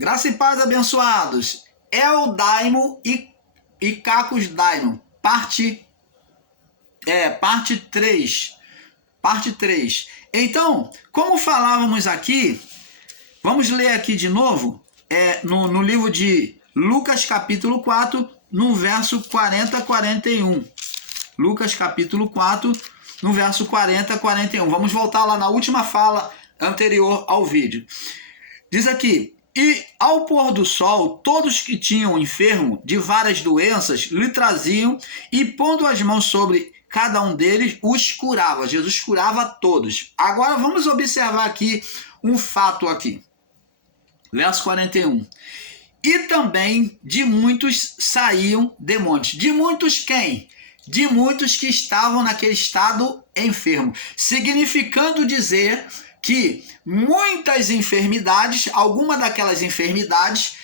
Graça e paz, abençoados. Eldaimo e Cacos Daimon, parte 3. Parte 3. Então, como falávamos aqui, vamos ler aqui de novo, no livro de Lucas capítulo 4, no verso 40 a 41. Lucas capítulo 4, no verso 40 a 41. Vamos voltar lá na última fala anterior ao vídeo. Diz aqui: e ao pôr do sol, todos que tinham enfermo de várias doenças lhe traziam, e pondo as mãos sobre cada um deles, os curava. Jesus curava todos. Agora vamos observar aqui um fato aqui. Verso 41. E também de muitos saíam demônios. De muitos quem? De muitos que estavam naquele estado enfermo. Significando dizer que muitas enfermidades, alguma daquelas enfermidades,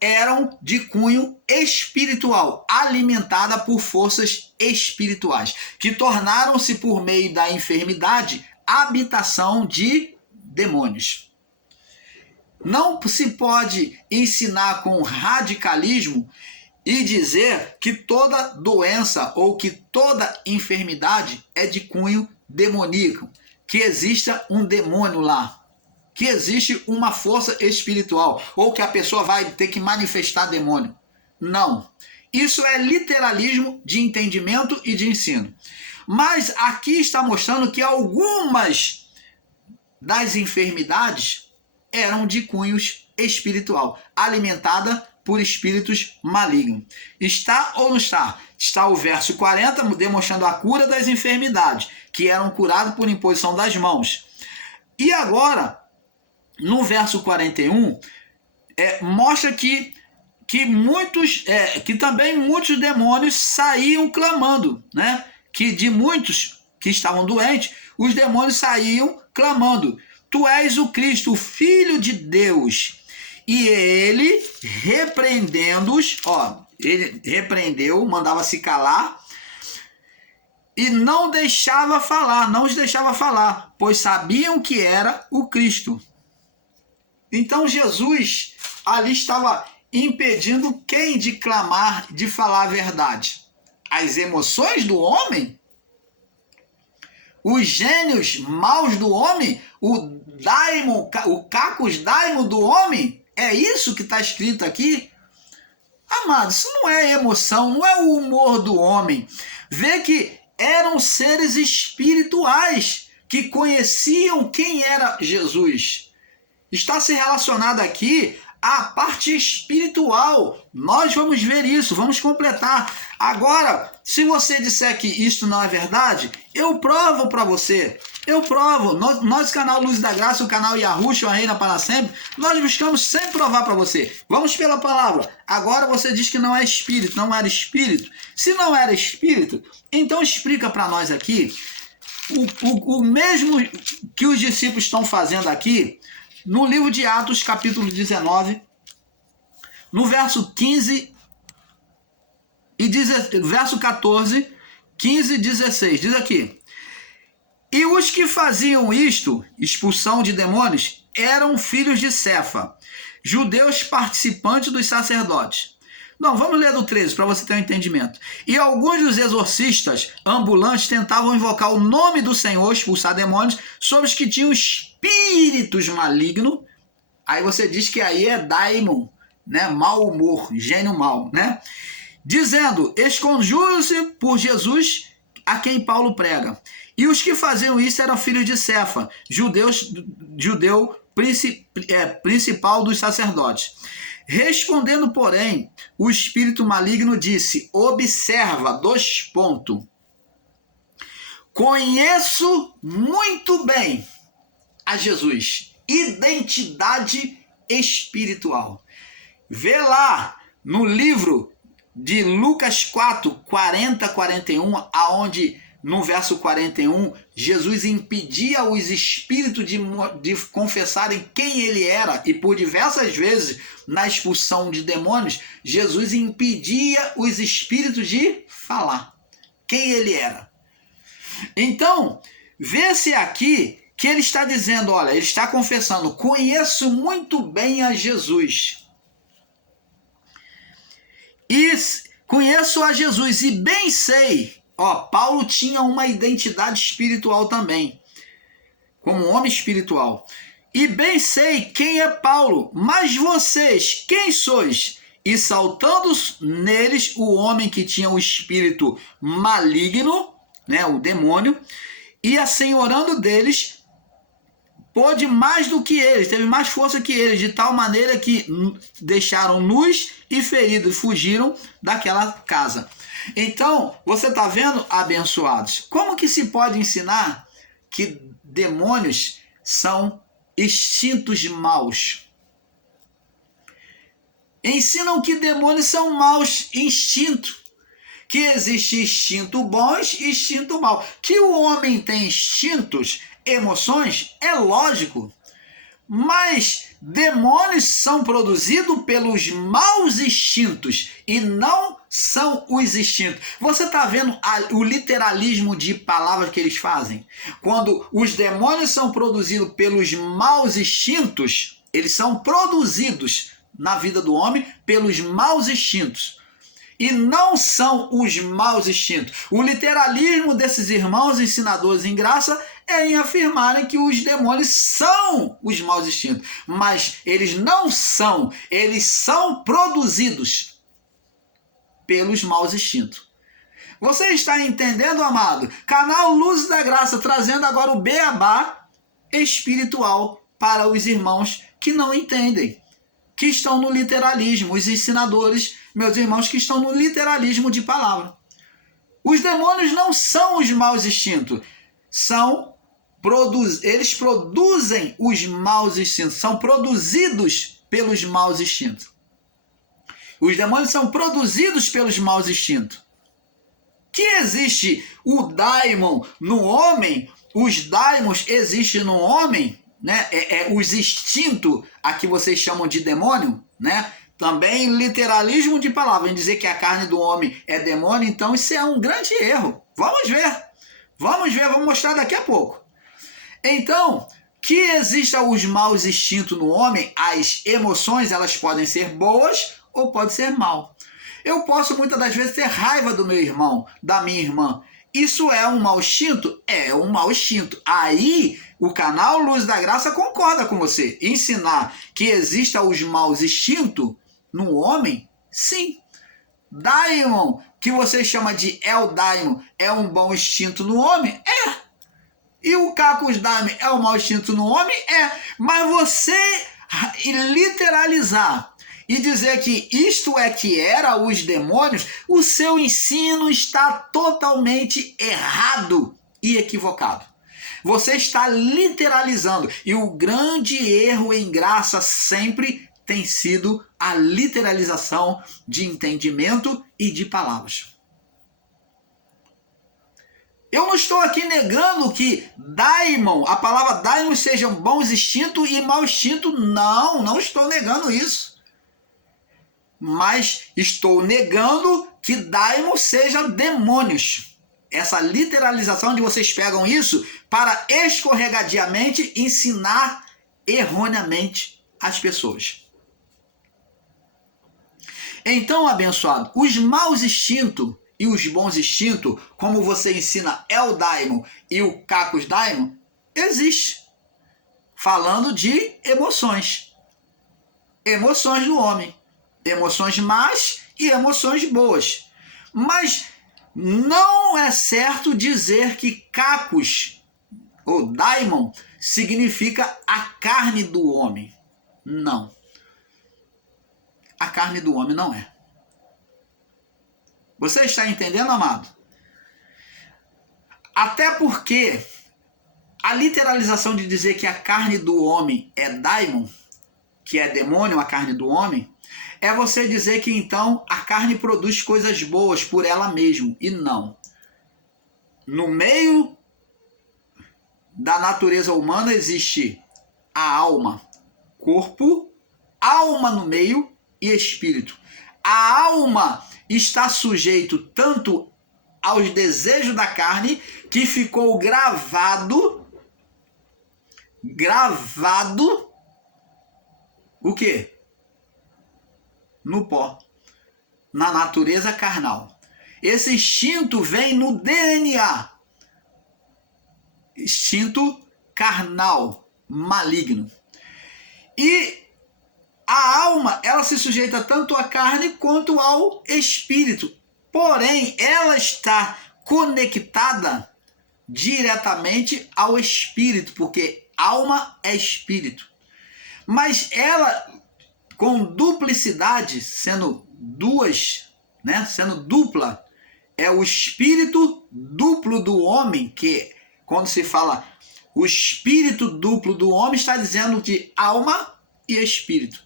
eram de cunho espiritual, alimentada por forças espirituais, que tornaram-se por meio da enfermidade habitação de demônios. Não se pode ensinar com radicalismo e dizer que toda doença ou que toda enfermidade é de cunho demoníaco, que exista um demônio lá, que existe uma força espiritual, ou que a pessoa vai ter que manifestar demônio. Não. Isso é literalismo de entendimento e de ensino. Mas aqui está mostrando que algumas das enfermidades eram de cunhos espiritual, alimentada por espíritos malignos. Está ou não está? Está o verso 40, demonstrando a cura das enfermidades, que eram curadas por imposição das mãos. E agora, no verso 41, mostra que também muitos demônios saíam clamando, né? Que de muitos que estavam doentes, os demônios saíam clamando: tu és o Cristo, o Filho de Deus. E ele, repreendendo-os, ele repreendeu, mandava se calar, e não os deixava falar, pois sabiam que era o Cristo. Então Jesus ali estava impedindo quem de clamar, de falar a verdade? As emoções do homem? Os gênios maus do homem? O Cacos Daimon do homem? É isso que está escrito aqui? Amado, isso não é emoção, não é o humor do homem. Vê que eram seres espirituais que conheciam quem era Jesus. Está se relacionado aqui à parte espiritual. Nós vamos ver isso, vamos completar. Agora, se você disser que isso não é verdade, eu provo para você. Eu provo. Nós, canal Luz da Graça, o canal Yahushua Reina para Sempre, nós buscamos sempre provar para você. Vamos pela palavra. Agora você diz que não é espírito, não era espírito. Se não era espírito, então explica para nós aqui o mesmo que os discípulos estão fazendo aqui no livro de Atos, capítulo 19, no verso 15 e verso 14, 15 e 16. Diz aqui: e os que faziam isto, expulsão de demônios, eram filhos de Cefa, judeus participantes dos sacerdotes. Não, vamos ler do 13 para você ter um entendimento. E alguns dos exorcistas ambulantes tentavam invocar o nome do Senhor, expulsar demônios, sobre os que tinham espíritos malignos. Aí você diz que aí é daimon, né? Mau humor, gênio mau, né? Dizendo: esconjuram-se por Jesus, a quem Paulo prega. E os que faziam isso eram filhos de Cefa, judeu principal dos sacerdotes. Respondendo, porém, o espírito maligno disse: observa, conheço muito bem a Jesus, identidade espiritual. Vê lá no livro de Lucas 4, 40 a 41, aonde no verso 41, Jesus impedia os espíritos de confessarem quem ele era, e por diversas vezes, na expulsão de demônios, Jesus impedia os espíritos de falar quem ele era. Então, vê-se aqui que ele está dizendo, olha, ele está confessando, conheço muito bem a Jesus. E conheço a Jesus e bem sei, Paulo tinha uma identidade espiritual também, como um homem espiritual. E bem sei quem é Paulo, mas vocês, quem sois? E saltando neles o homem que tinha o espírito maligno, né, o demônio, e assenhorando deles, pôde mais do que eles, teve mais força que eles, de tal maneira que deixaram nus e feridos, fugiram daquela casa. Então, você está vendo, abençoados, como que se pode ensinar que demônios são instintos maus? Ensinam que demônios são maus instintos, que existe instinto bom e instinto mau. Que o homem tem instintos, emoções, é lógico, mas demônios são produzidos pelos maus instintos e não são os instintos. Você está vendo o literalismo de palavras que eles fazem? Quando os demônios são produzidos pelos maus instintos, eles são produzidos na vida do homem pelos maus instintos. E não são os maus instintos. O literalismo desses irmãos ensinadores em graça é em afirmarem que os demônios são os maus instintos. Mas eles não são. Eles são produzidos pelos maus instintos. Você está entendendo, amado? Canal Luz da Graça trazendo agora o beabá espiritual para os irmãos que não entendem, que estão no literalismo, os ensinadores, meus irmãos, que estão no literalismo de palavra. Os demônios não são os maus instintos, eles produzem os maus instintos, são produzidos pelos maus instintos. Os demônios são produzidos pelos maus instintos. Que existe o daimon no homem, os daimons existem no homem, né? Os instintos, a que vocês chamam de demônio, né? Também literalismo de palavra, em dizer que a carne do homem é demônio, então isso é um grande erro. Vamos ver, vamos mostrar daqui a pouco. Então, que existam os maus instintos no homem, as emoções, elas podem ser boas ou podem ser mal. Eu posso muitas das vezes ter raiva do meu irmão, da minha irmã. Isso é um mau instinto? É um mau instinto. Aí, o canal Luz da Graça concorda com você. Ensinar que exista os maus instintos no homem? Sim. Daimon, que você chama de Daimon, é um bom instinto no homem? É. E o Cacos Daimon é um mau instinto no homem? É. Mas você literalizar e dizer que isto é que era os demônios, o seu ensino está totalmente errado e equivocado. Você está literalizando. E o grande erro em graça sempre tem sido a literalização de entendimento e de palavras. Eu não estou aqui negando que daimon, a palavra daimon, sejam bons instintos e mau instinto. Não estou negando isso. Mas estou negando que daimon sejam demônios. Essa literalização onde vocês pegam isso para escorregadiamente ensinar erroneamente as pessoas. Então, abençoado, os maus instintos e os bons instintos, como você ensina Daimon e o Cacos Daimon, existe. Falando de emoções. Emoções do homem. Emoções más e emoções boas. Mas não é certo dizer que Cacos ou Daimon significa a carne do homem. Não. A carne do homem não é. Você está entendendo, amado? Até porque a literalização de dizer que a carne do homem é daimon, que é demônio, a carne do homem, é você dizer que então a carne produz coisas boas por ela mesma. E não. No meio da natureza humana existe a alma, corpo, alma no meio e espírito. A alma está sujeito tanto aos desejos da carne, que ficou gravado gravado o quê? No pó, na natureza carnal. Esse instinto vem no DNA. Instinto carnal, maligno. E a alma, ela se sujeita tanto à carne quanto ao espírito. Porém, ela está conectada diretamente ao espírito, porque alma é espírito. Mas ela, com duplicidade, sendo duas, né, sendo dupla, é o espírito duplo do homem, que quando se fala o espírito duplo do homem, está dizendo de alma e espírito.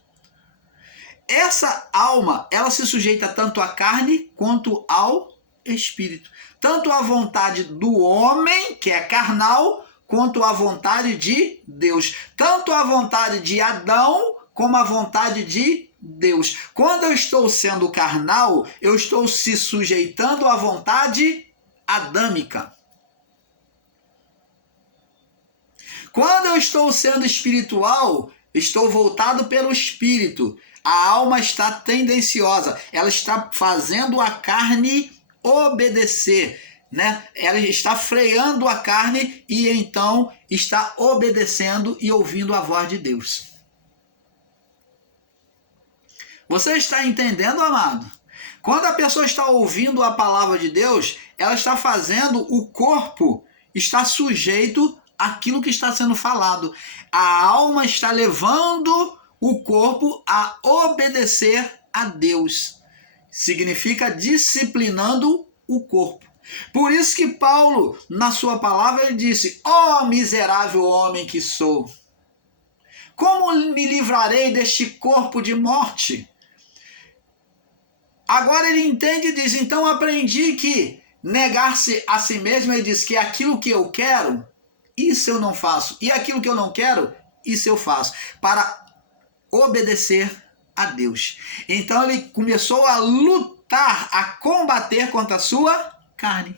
Essa alma, ela se sujeita tanto à carne quanto ao espírito. Tanto à vontade do homem, que é carnal, quanto à vontade de Deus. Tanto à vontade de Adão, como à vontade de Deus. Quando eu estou sendo carnal, eu estou se sujeitando à vontade adâmica. Quando eu estou sendo espiritual, estou voltado pelo espírito. A alma está tendenciosa, ela está fazendo a carne obedecer, né? Ela está freando a carne e então está obedecendo e ouvindo a voz de Deus. Você está entendendo, amado? Quando a pessoa está ouvindo a palavra de Deus, ela está fazendo o corpo estar sujeito àquilo que está sendo falado. A alma está levando o corpo a obedecer a Deus. Significa disciplinando o corpo. Por isso que Paulo, na sua palavra, ele disse: ó miserável homem que sou, como me livrarei deste corpo de morte? Agora ele entende e diz: então aprendi que negar-se a si mesmo, ele diz que aquilo que eu quero, isso eu não faço. E aquilo que eu não quero, isso eu faço. Para obedecer a Deus. Então ele começou a lutar, a combater contra a sua carne.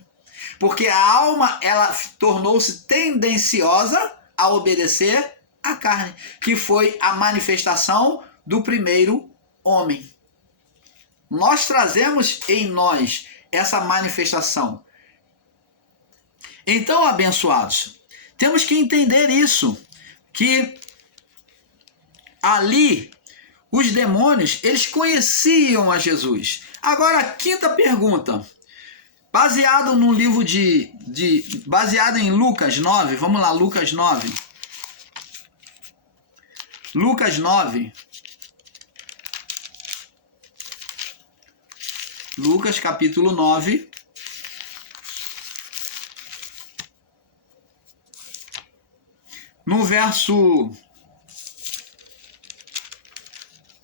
Porque a alma, ela tornou-se tendenciosa a obedecer a carne, que foi a manifestação do primeiro homem. Nós trazemos em nós essa manifestação. Então, abençoados, temos que entender isso, que ali os demônios, eles conheciam a Jesus. Agora, a quinta pergunta, baseado no livro baseado em Lucas 9, vamos lá, Lucas 9. Lucas 9. Lucas capítulo 9. No verso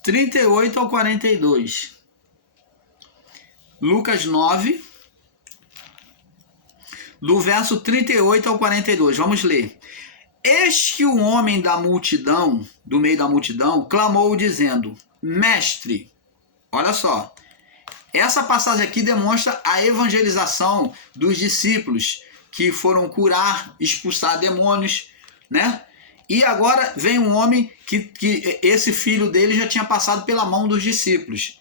38 ao 42. Lucas 9, do verso 38 ao 42. Vamos ler. Eis que o homem da multidão, do meio da multidão, clamou dizendo: Mestre, olha só, essa passagem aqui demonstra a evangelização dos discípulos que foram curar, expulsar demônios, né? E agora vem um homem que esse filho dele já tinha passado pela mão dos discípulos,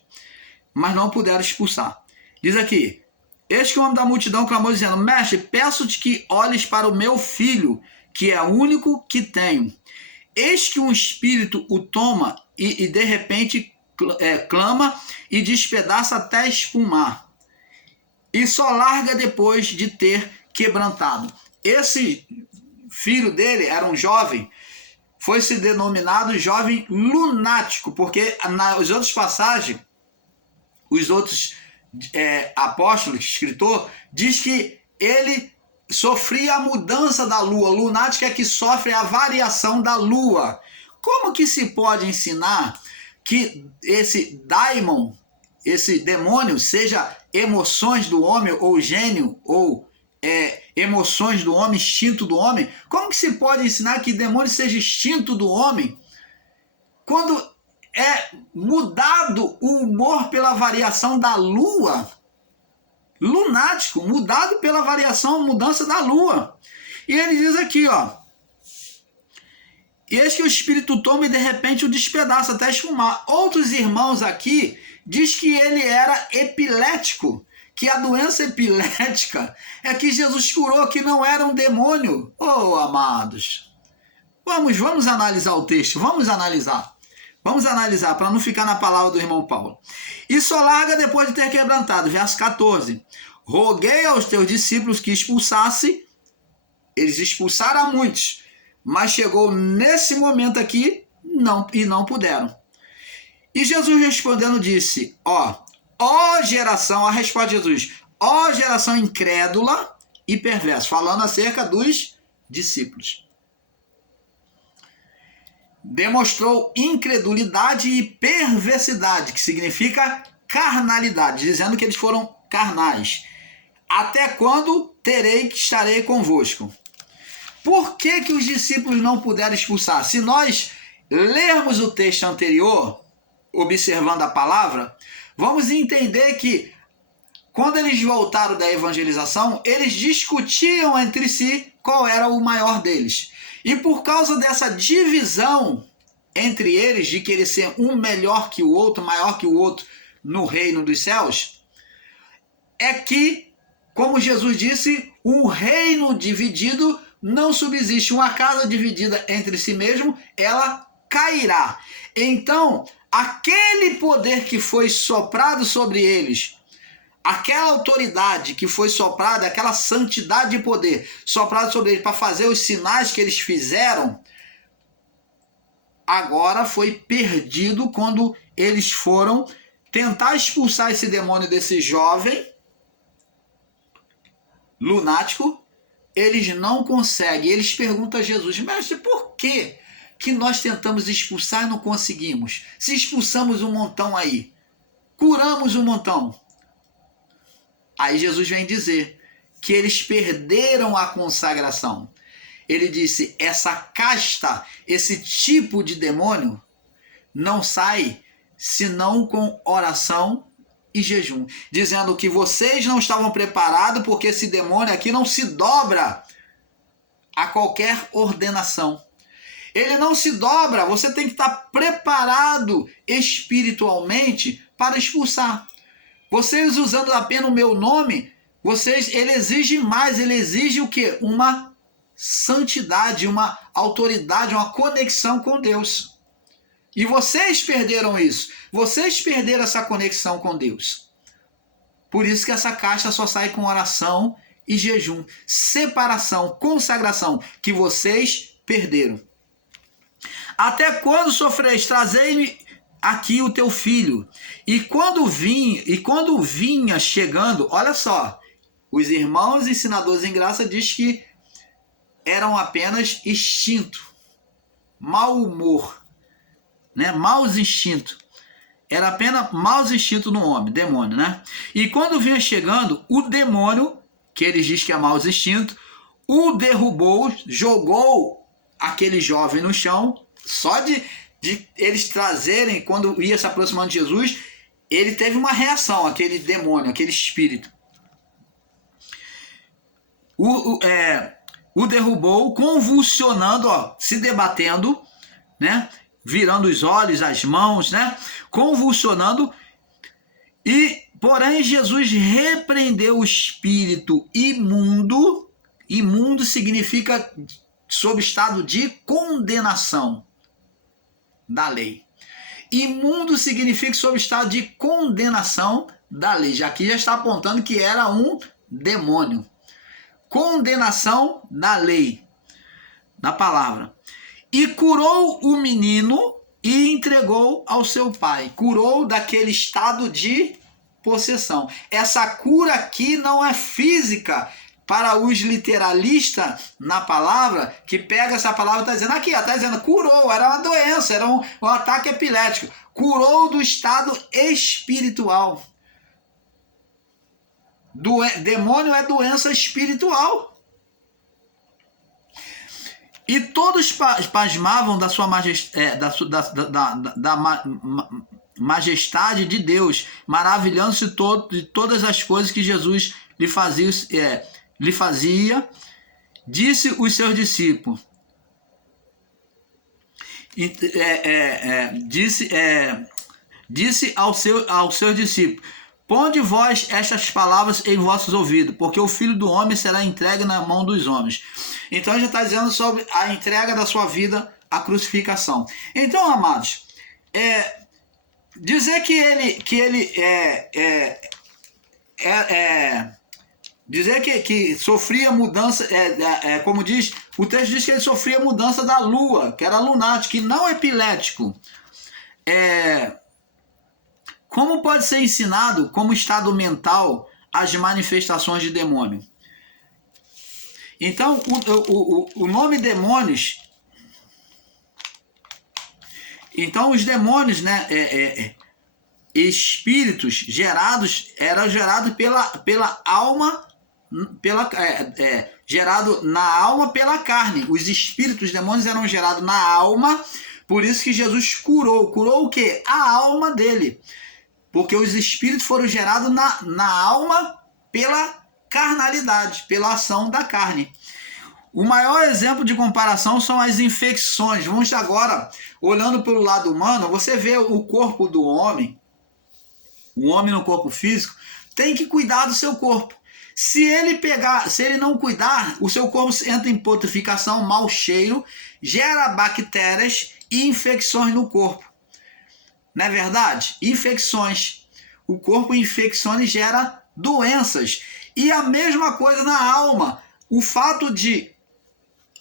mas não puderam expulsar. Diz aqui: eis que o homem da multidão clamou dizendo: Mestre, peço-te que olhes para o meu filho, que é o único que tenho. Eis que um espírito o toma e de repente clama e despedaça até espumar, e só larga depois de ter quebrantado. Esse filho dele era um jovem, foi se denominado jovem lunático, porque nas outras passagens, os outros apóstolos, escritor, diz que ele sofria a mudança da lua. Lunático é que sofre a variação da lua. Como que se pode ensinar que esse daimon, esse demônio, seja emoções do homem, ou gênio, ou emoções do homem, instinto do homem? Como que se pode ensinar que demônio seja instinto do homem quando é mudado o humor pela variação da lua? Lunático, mudado pela variação, mudança da lua. E ele diz aqui, ó: E eis que o espírito toma e de repente o despedaça até esfumar. Outros irmãos aqui diz que ele era epilético, que a doença epilética é que Jesus curou, que não era um demônio. Oh, amados, vamos analisar o texto, vamos analisar para não ficar na palavra do irmão Paulo. E só larga depois de ter quebrantado, verso 14. Roguei aos teus discípulos que expulsasse, eles expulsaram a muitos, mas chegou nesse momento aqui e não puderam. E Jesus respondendo disse, ó geração, a resposta de Jesus, ó geração incrédula e perversa, falando acerca dos discípulos. Demonstrou incredulidade e perversidade, que significa carnalidade, dizendo que eles foram carnais. Até quando estarei convosco? Por que que os discípulos não puderam expulsar? Se nós lermos o texto anterior, observando a palavra, vamos entender que quando eles voltaram da evangelização, eles discutiam entre si qual era o maior deles. E por causa dessa divisão entre eles, de querer ser um melhor que o outro, maior que o outro no reino dos céus, é que, como Jesus disse, um reino dividido não subsiste. Uma casa dividida entre si mesmo, ela cairá. Então, aquele poder que foi soprado sobre eles, aquela autoridade que foi soprada, aquela santidade de poder soprada sobre eles para fazer os sinais que eles fizeram, agora foi perdido quando eles foram tentar expulsar esse demônio desse jovem lunático. Eles não conseguem. Eles perguntam a Jesus, mestre, por que nós tentamos expulsar e não conseguimos? Se expulsamos um montão aí, curamos um montão. Aí Jesus vem dizer que eles perderam a consagração. Ele disse, essa casta, esse tipo de demônio, não sai senão com oração e jejum. Dizendo que vocês não estavam preparados porque esse demônio aqui não se dobra a qualquer ordenação. Ele não se dobra, você tem que estar preparado espiritualmente para expulsar. Vocês usando apenas o meu nome, ele exige mais, ele exige o quê? Uma santidade, uma autoridade, uma conexão com Deus. E vocês perderam isso. Vocês perderam essa conexão com Deus. Por isso que essa caixa só sai com oração e jejum. Separação, consagração, que vocês perderam. Até quando sofreis? Trazei-me aqui o teu filho. E quando vinha chegando, olha só, os irmãos ensinadores em graça diz que eram apenas instinto, mau humor, né? Maus instintos. Era apenas maus instintos no homem, demônio, né? E quando vinha chegando, o demônio, que eles dizem que é maus instintos, o derrubou, jogou aquele jovem no chão. Só de eles trazerem, quando ia se aproximando de Jesus, ele teve uma reação, aquele demônio, aquele espírito. O derrubou, convulsionando, ó, se debatendo, né? Virando os olhos, as mãos, né? Convulsionando. E, porém, Jesus repreendeu o espírito imundo. Imundo significa sob estado de condenação da lei. Imundo significa sob estado de condenação da lei. Já aqui já está apontando que era um demônio. Condenação da lei, na palavra. E curou o menino e entregou ao seu pai. Curou daquele estado de possessão. Essa cura aqui não é física. Para os literalistas na palavra, que pega essa palavra e está dizendo aqui, está dizendo curou, era uma doença, era um ataque epilético. Curou do estado espiritual. Demônio é doença espiritual. E todos pasmavam da sua majestade de Deus, maravilhando-se de todas as coisas que Jesus lhe fazia, disse os seus discípulos: disse aos seus discípulos: ponde vós estas palavras em vossos ouvidos, porque o Filho do Homem será entregue na mão dos homens. Então ele já está dizendo sobre a entrega da sua vida, a crucificação. Então, amados, dizer dizer que sofria mudança, como diz, o texto diz que ele sofria mudança da lua, que era lunático, e não epilético. Como pode ser ensinado como estado mental as manifestações de demônio? Então, o nome demônios... Então, os demônios, né, espíritos eram gerados pela alma, gerado na alma pela carne. Os espíritos, os demônios eram gerados na alma, por isso que Jesus curou. Curou o quê? A alma dele. Porque os espíritos foram gerados na alma pela carnalidade, pela ação da carne. O maior exemplo de comparação são as infecções. Vamos agora, olhando pelo lado humano, você vê o corpo do homem, o homem no corpo físico, tem que cuidar do seu corpo. Se ele não cuidar, o seu corpo entra em putrefação, mau cheiro, gera bactérias e infecções no corpo. Não é verdade? Infecções. O corpo infecciona e gera doenças. E a mesma coisa na alma. O fato de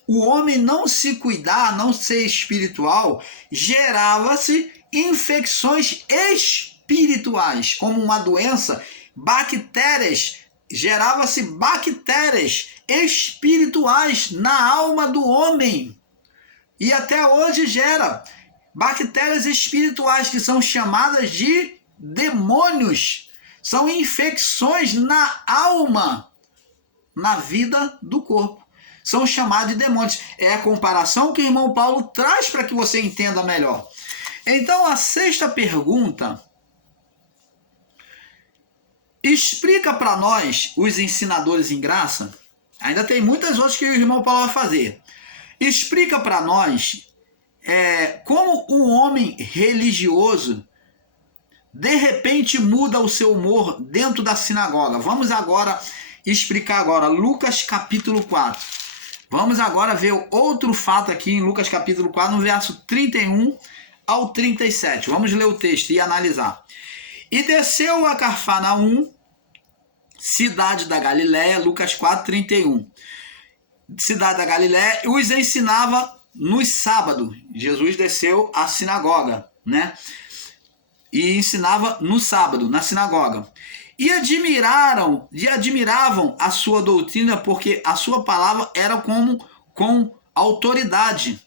o homem não se cuidar, não ser espiritual, gerava-se infecções espirituais, como uma doença, gerava-se bactérias espirituais na alma do homem. E até hoje gera bactérias espirituais que são chamadas de demônios. São infecções na alma, na vida do corpo. São chamados de demônios. É a comparação que o irmão Paulo traz para que você entenda melhor. Então, a sexta pergunta: explica para nós, os ensinadores em graça. Ainda tem muitas outras que o irmão Paulo vai fazer. Explica para nós como um homem religioso de repente muda o seu humor dentro da sinagoga. Vamos agora explicar Lucas capítulo 4. Vamos agora ver outro fato aqui em Lucas capítulo 4, no verso 31 ao 37. Vamos ler o texto e analisar. E desceu a Cafarnaum, cidade da Galiléia, Lucas 4, 31. Cidade da Galiléia, os ensinava nos sábados. Jesus desceu à sinagoga, né? E ensinava no sábado, na sinagoga. E admiravam a sua doutrina, porque a sua palavra era com autoridade.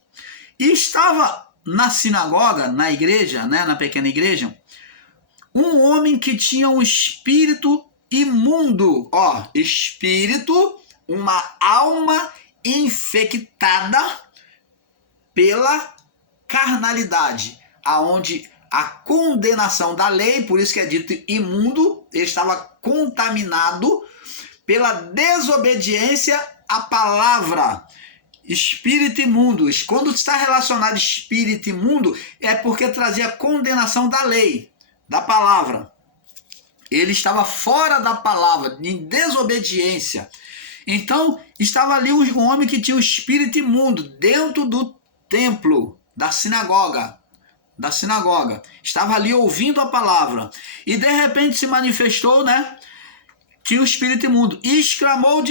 E estava na sinagoga, na igreja, né, na pequena igreja, um homem que tinha um espírito imundo. Espírito, uma alma infectada pela carnalidade, aonde a condenação da lei, por isso que é dito imundo, ele estava contaminado pela desobediência à palavra. Espírito imundo. Quando está relacionado espírito imundo, é porque trazia condenação da lei, da palavra. Ele estava fora da palavra, em desobediência. Então, estava ali um homem que tinha um espírito imundo dentro do templo, da sinagoga. Estava ali ouvindo a palavra. E de repente se manifestou, né? Tinha um espírito imundo. E exclamou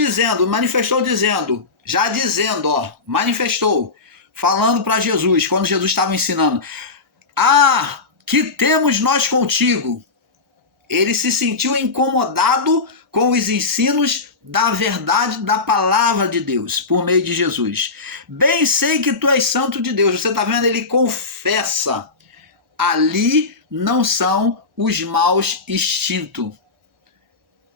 manifestou, falando para Jesus, quando Jesus estava ensinando: que temos nós contigo? Ele se sentiu incomodado com os ensinos da verdade da palavra de Deus, por meio de Jesus. Bem sei que tu és santo de Deus. Você está vendo? Ele confessa. Ali não são os maus instintos.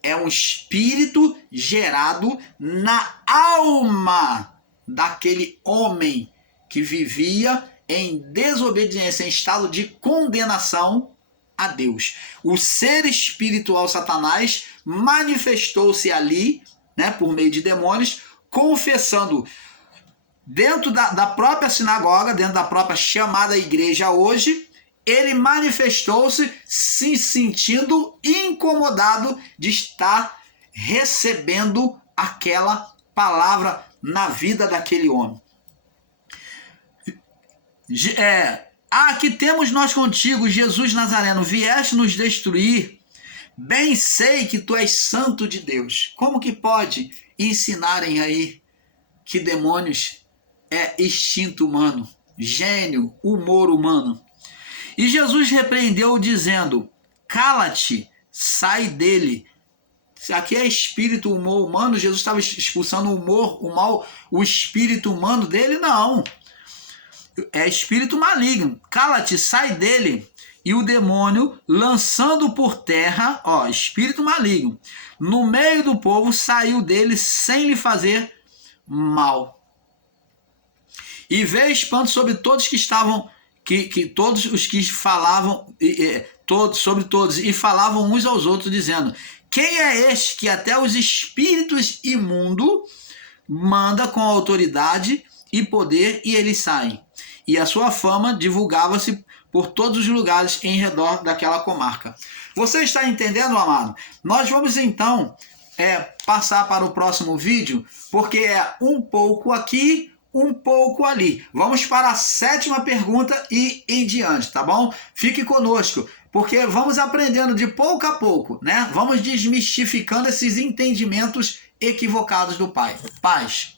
É um espírito gerado na alma daquele homem que vivia em desobediência, em estado de condenação a Deus. O ser espiritual Satanás manifestou-se ali, né, por meio de demônios, confessando: dentro da própria sinagoga, dentro da própria chamada igreja hoje, ele manifestou-se se sentindo incomodado de estar recebendo aquela palavra na vida daquele homem. Que temos nós contigo, Jesus Nazareno, vieste nos destruir. Bem sei que tu és santo de Deus. Como que pode ensinarem aí que demônios é instinto humano, gênio, humor humano? E Jesus repreendeu dizendo: cala-te, sai dele. Aqui é espírito, humor humano. Jesus estava expulsando o humor, o mal, o espírito humano dele? Não. É espírito maligno. Cala-te, sai dele. E o demônio, lançando por terra, espírito maligno, no meio do povo, saiu dele sem lhe fazer mal. E veio espanto sobre todos que estavam, todos os que falavam, sobre todos, e falavam uns aos outros, dizendo: quem é este que até os espíritos imundos manda com autoridade e poder, e eles saem? E a sua fama divulgava-se por todos os lugares em redor daquela comarca. Você está entendendo, amado? Nós vamos então passar para o próximo vídeo, porque é um pouco aqui, um pouco ali. Vamos para a 7ª pergunta e em diante, tá bom? Fique conosco, porque vamos aprendendo de pouco a pouco, né? Vamos desmistificando esses entendimentos equivocados do Pai. Paz.